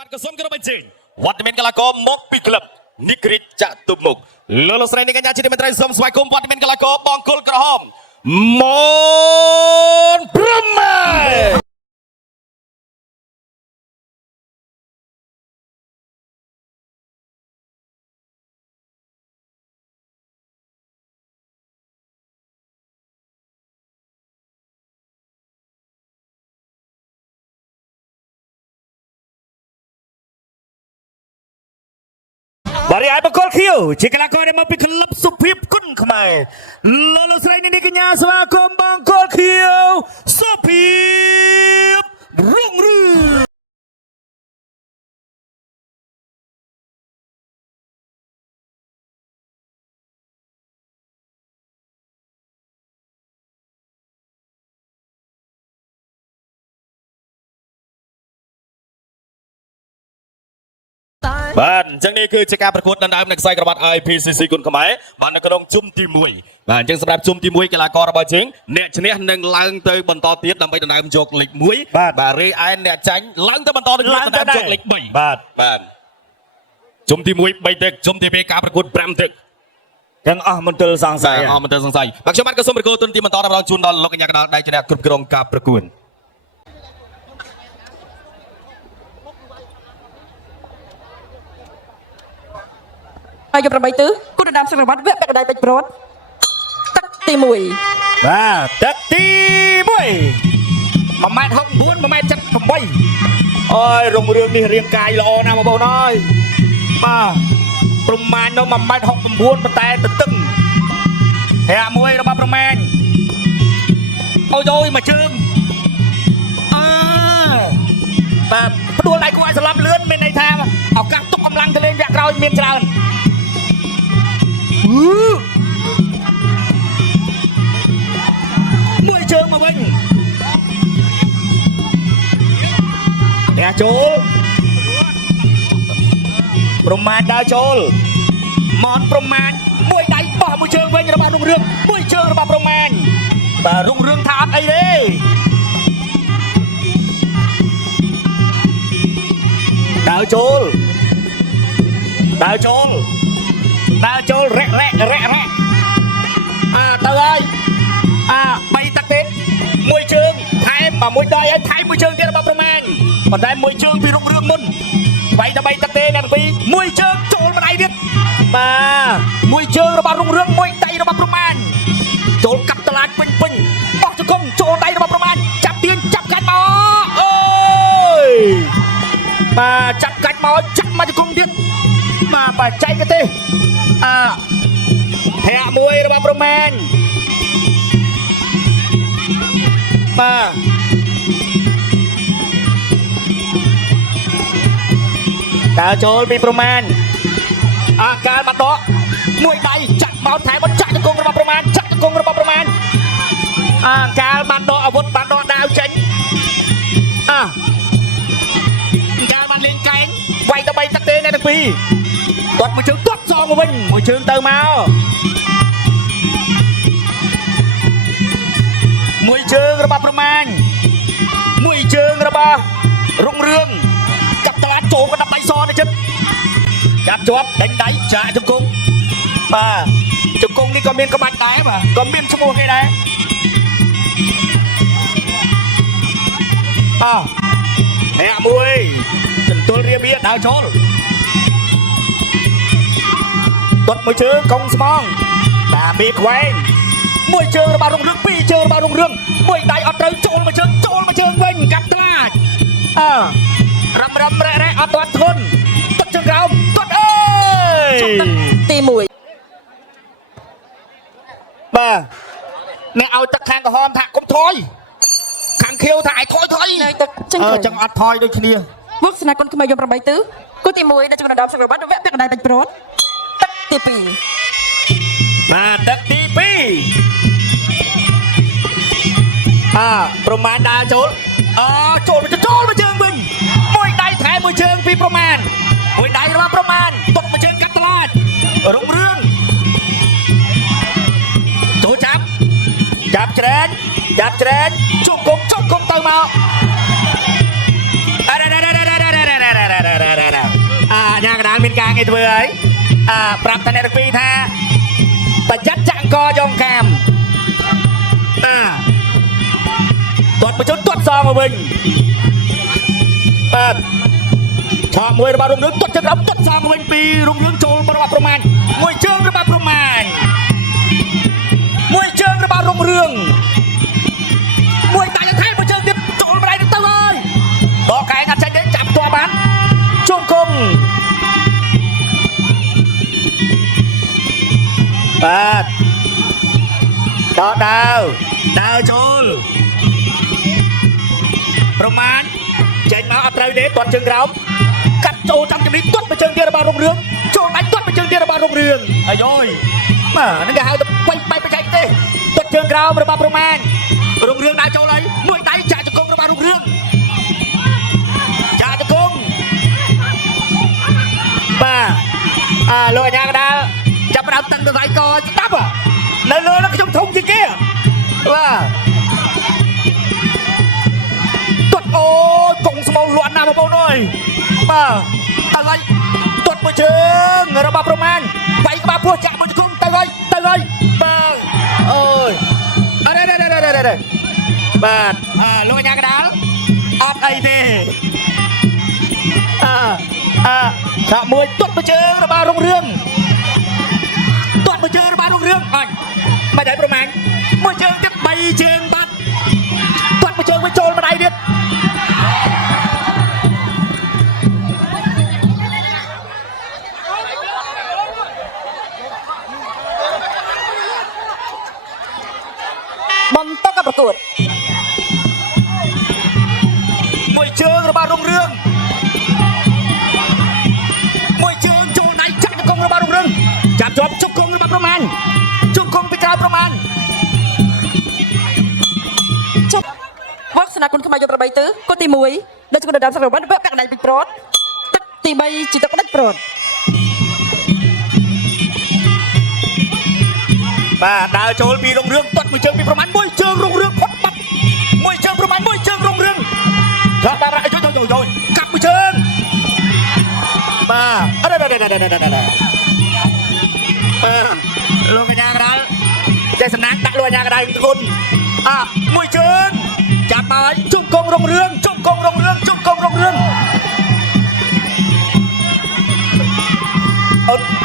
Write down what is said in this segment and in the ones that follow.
បាទក៏សូមគោរពអញ្ជើញវត្តមានកីឡាករមកពីក្លឹបនីក្រីចាក់ទុំមុខលោកស្រីនាងកញ្ញាជាទីមេត្រីសូមស្វាគមន៍វត្តមានកីឡាករបង្គោលក្រហមមនព្រំម៉ែបារីឯបកលខៀវជាកីឡាករដែលមកពីក្លឹបសុភាពគុណខ្មែរលោកស្រីនាងកញ្ញាស្វាគមន៍បង្គោលខៀវសុភាពរុងរឿងបាទអញ្ចឹងនេះគឺជាការប្រកួតដណ្ដើមនៅខ្សែក្រវ៉ាត់ IPCC គុណខ្មែរបាទនៅក្នុងជុំទី1បាទអញ្ចឹងសម្រាប់ជុំទី1កីឡាកររបស់យើងអ្នកឈ្នះនឹងឡើងទៅបន្តទៀតដើម្បីដណ្ដើមយកលេខ1បាទរីឯអ្នកចាញ់ឡើងទៅបន្តនឹងដណ្ដើមយកលេខ3បាទជុំទី1 3ទឹកជុំទី2ការប្រកួត5ទឹកទាំងអស់មន្ទិលសង្ស័យបាទខ្ញុំបាទក៏សូមប្រកួតទុនទីបន្តដល់ជូនដល់លោកកញ្ញាកណ្ដាលដៃជាអ្នកគ្រប់គ្រងការប្រកួតយក8ទិសគុណដំសង្រវត្តវគ្គបដិបត្តិប្រវត្តិទឹកទី1បាទទឹកទី1 1.69 1.78អើយរុងរឿងនេះរាងកាយល្អណាស់បងប្អូនអើយបាទប្រមាណនោះ1.69 ប៉ុន្តែទៅតឹងហាក់មួយរបស់ប្រមាណអូយមួយជើងបាទផ្ដួលដៃគូឲ្យស្លាប់លឿនមានន័យថាឱកាសទុកកម្លាំងទៅលេងវគ្គក្រោយមានច្រើនមួយជើងមកវិញអ្នកចូលប្រមាណដើរចូលមនប្រមាណមួយដៃបោះមួយជើងវិញរបស់រុងរឿងមួយជើងរបស់ប្រមាណបាទរុងរឿងថាអត់អីទេដើរចូលរែកទៅហើយ3ទឹកទៀតមួយជើងថែមបើមួយដៃឲ្យថែមមួយជើងទៀតរបស់ប្រមាណប៉ុន្តែមួយជើងពីរុករឿងមុន3ទឹកទេអ្នកទី2មួយជើងចូលមួយដៃទៀតបាទមួយជើងរបស់រុករឿងមួយដៃរបស់ប្រមាណចូលកាប់តឡាចពេញបោះជង្គង់ចូលដៃរបស់ប្រមាណចាប់ទាញចាប់កាច់មកអូយបាទចាប់កាច់មកចាប់មកជង្គង់ទៀតបាទបច្ចេកទេសហាក់មួយរបស់ប្រមាណបាទដើរចូលពីប្រមាណកាលមកដកមួយដៃចាក់មកថែមចាក់ជង្គង់របស់ប្រមាណចាក់ជង្គង់របស់ប្រមាណកាលបានដកអាវុធបានដកដាវចេញកាលបានលេងកែងវាយទៅ3ទឹកទេអ្នកទាំងពីរគាត់មួយជើងទាត់សងមកវិញមួយជើងទៅមកមួយជើងរបស់ប្រមាណមួយជើងរបស់រុងរឿងចាប់តឡាចូលក៏ដាក់ដៃសទៅចិត្តចាប់ជាប់ដេញដៃចាក់ជង្គង់បាទជង្គង់នេះក៏មានក្បាច់ដែរបាទក៏មានឈ្មោះគេដែរហាក់មួយចន្ទល់រៀបដើរចូលទាត់មួយជើងកុងស្មងតាបៀខ្វែងមួយជើងរបស់រុងរឿងពីរជើងរបស់រុងរឿងមួយដៃអត់ត្រូវចូលមួយជើងវិញកាប់ខ្លាចរ៉ាំរ៉ែអត់ទាត់ធន់ទាត់ជើងក្រោមទាត់អើយទី1បាទអ្នកឲ្យទឹកខាងក្រហមថាកុំថយខាងខៀវថាឲ្យថយទឹកចឹងអត់ថយដូចគ្នាវឹកស្នាគុណខ្មែរយក8ទិសគុណទី1ដែលចង្រដំសង្រវត្តវគ្គបដិបត្តិប្រវត្តិទឹកទី2បាទទឹកទី2ប្រមាណដើរចូលចូលមួយជើងវិញមួយដៃថែមួយជើងពីប្រមាណមួយដៃរបស់ប្រមាណទុកមួយជើងកាត់តឡាចរុងរឿងចូលចាប់ច្រែងជង្គង់ទៅមក ងាយធ្វើហើយប្រាប់តាអ្នកទាំងពីរថាប្រយ័ត្នចាក់អង្គយកកាមទាត់បញ្ជូនទាត់សងមកវិញបាទឆក់មួយរបស់រុងរឿងទាត់ចង្រោមទាត់សងមកវិញពីរុងរឿងចូលរបស់ប្រមាណមួយជើងរបស់ប្រមាណមួយជើងរបស់រុងរឿងមួយដៃថែមួយជើងទៀតចូលម្ដាយទៅហើយបកកែងអត់ចាញ់ទេចាប់ផ្ទាល់បានជុំគុំបាទបកដើរចូលប្រមាណចេញមកអត់ត្រូវទេទាត់ជើងក្រោមកាត់ចូលចាំជំនាញទាត់មួយជើងទៀតរបស់រុងរឿងចូលដៃទាត់មួយជើងទៀតរបស់រុងរឿងអាយយបាទហ្នឹងគេហៅថាបែកបច្ចេកទេសទាត់ជើងក្រោមរបស់ប្រមាណរុងរឿងដើរចូលហើយមួយដៃចាក់ជង្គង់របស់រុងរឿងចាក់ជង្គង់បាទលោកអាញាកដាលចាប់ដើមតឹងទៅដៃកស្ដាប់នៅលើនោះខ្ញុំធំជាងគេបាទទាត់អូយកងស្មៅលន់ណាស់បងប្អូនអើយបាទហើយទាត់មួយជើងរបស់ប្រមាណវាយក្បាលពោះចាក់មួយជង្គង់ទៅហើយបាទអូយអរេបាទលោកអាញាកដាលអត់អីទេចាក់មួយទាត់មួយជើងរបស់រុងរឿងទាត់មួយជើងរបស់រុងរឿងអញមិនដែរប្រមាណមួយជើងទៀត3ជើងបាត់ទាត់មួយជើងមួយចូលម្ដាយទៀតបន្តការប្រកួតមួយជើងរបស់រុងរឿងមួយជើងចូលដៃចាក់ជង្គង់របស់រុងរឿងចាប់ជាប់ជង្គង់របស់ប្រមាណជង្គង់ពីក្រោយប្រមាណជប់វកស្នាគុណខ្មែរយក8ទិសកូនទី1ដែលជាគុណដំសង្រវត្តពាក់កណ្ដាលពីប្រតទឹកទី3ជាទឹកផ្ដាច់ប្រតបាទដើរចូលពីរុងរឿងទាត់មួយជើងពីប្រមាណមួយជើងរុងរឿងផុតបាត់មួយជើងប្រមាណមួយជើងរុងរឿងចាក់តាមរ៉ាយកាប់មួយជើងបាទលោកកញ្ញាកដាលចេះសំណាងដាក់លោកកញ្ញាកដាលទៅគុណមួយជើងចាប់មកជង្គង់រុងរឿង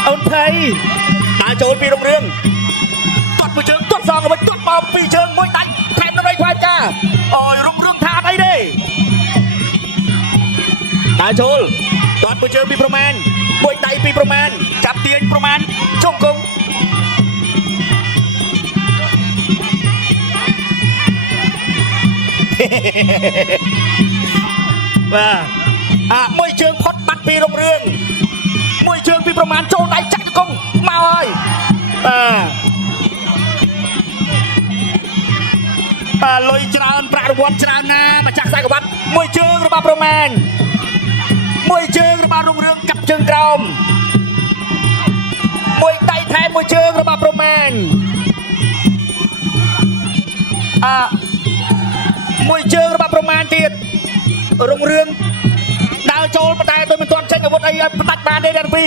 អូនថៃដើរចូលពីរុងរឿងទាត់មួយជើងទាត់សងវិញទាត់មកពីរជើងមួយដាច់ថែមដល់ខ្វាយចាអូយរុងរឿងថាអត់អីទេដើរចូលទាត់មួយជើងពីប្រមាណមួយដៃពីប្រមាណចាប់ទាញប្រមាណជង្គង់បាទមួយជើងផុតបាត់ពីរុងរឿងមួយជើងពីប្រមាណចូលដៃចាក់ជង្គង់មកហើយលុយច្រើនប្រាក់រង្វាន់ច្រើនណាម្ចាស់ខ្សែក្រវ៉ាត់មួយជើងរបស់ប្រមាណមួយជើងរបស់រុងរឿងកាប់ជើងក្រោមមួយដៃថែមមួយជើងរបស់ប្រមាណមួយជើងរបស់ប្រមាណទៀតរុងរឿងដើរចូលប៉ុន្តែដូចមិនទាន់ចេញអាវុធអីឲ្យផ្ដាច់បានទេដល់ពី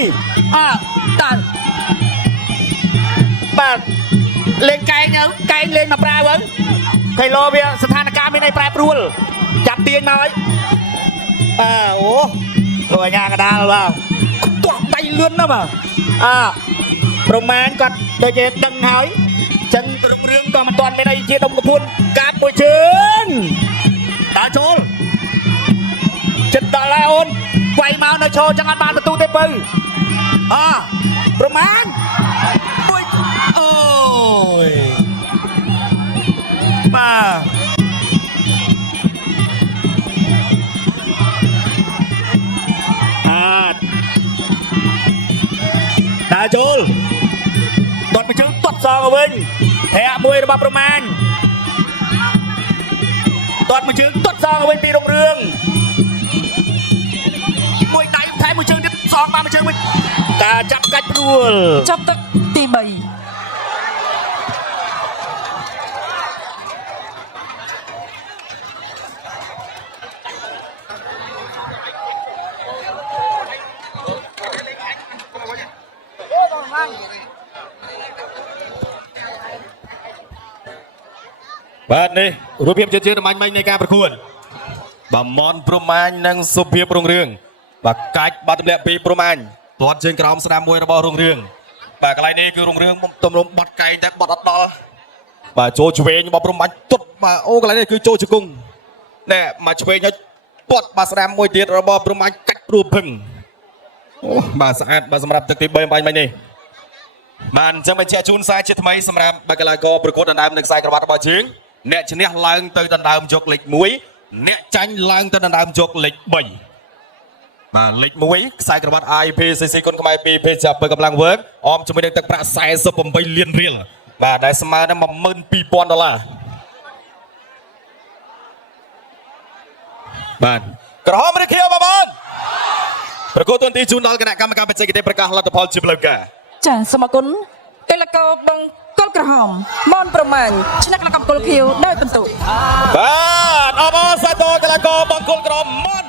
តានបាទលេងកែងលេងមកប្រាវទៅ លោវាស្ថានភាពមានន័យប្រែប្រួលចាប់ទាញមកហើយអូលោកអាញាកដាលបាទទាស់ដៃលឿនណាស់បាទប្រមាណគាត់ដូចជាដឹងហើយចឹងក្រុមរឿងក៏មិនទាន់មានអីជាដុំកពួនកាប់មួយជើងដើរចូលចិត្តដល់ហើយអូនវាយមកនៅឈរចឹងអត់បានបន្ទូទេបើប្រមាណមួយអូយបាទដើរចូលទាត់មួយជើងទាត់សងទៅវិញធាក់មួយរបស់ប្រមាណទាត់មួយជើងទាត់សងទៅវិញពីរងរឿងមួយដៃថែមមួយជើងទៀតសងបានមួយជើងវិញការចាប់កាច់ព្រួលចាប់ទឹកទី3ប ង បាទនេះរូបភាពជឿនមាញ់នៃការប្រកួតបាទមនព្រំអាញនិងសុភាពរុងរឿងបាទកាច់បាត់ទម្លាក់ពីព្រំអាញទាត់ជើងក្រោមស្នាមមួយរបស់រុងរឿងបាទកន្លែងនេះគឺរុងរឿងទំរំបាត់កែងតែបាត់អត់ដល់បាទចូលឆ្វេងរបស់ព្រំអាញទុតបាទអូកន្លែងនេះគឺចូលជង្គង់ណែមកឆ្វេងឲ្យពាត់បាទស្នាមមួយទៀតរបស់ព្រំអាញកាច់ព្រោះភឹងអូបាទស្អាតបាទសម្រាប់ទឹកទី3បាញ់នេះបាទអញ្ចឹងបញ្ជាក់ជូនសារជាថ្មីសម្រាប់បាល់កីឡាករប្រកួតដណ្ដើមនៅខ្សែក្រវ៉ាត់របស់យើងអ្នកឈ្នះឡើងទៅដណ្ដើមយកលេខ1អ្នកចាញ់ឡើងទៅដណ្ដើមយកលេខ3បាទលេខ1ខ្សែក្រវ៉ាត់ IPCC គុណខ្មែរ2 page ចាប់កម្លាំង work អមជាមួយនឹងទឹកប្រាក់48លានរៀលបាទដែលស្មើនឹង$12,000បាទក្រហមឬខៀវបងប្អូនប្រកួតទានទីជូនដល់គណៈកម្មការបច្ចេកទេសប្រកាសលទ្ធផលជាផ្លូវការ ចាសូមអរគុណកីឡាករបង្គោលក្រហមមនប្រមាញឈ្នះគណៈកម្មគោលខៀវដោយពិន្ទុ បាទអបអរសាទរកីឡាករបង្គោលក្រហមមន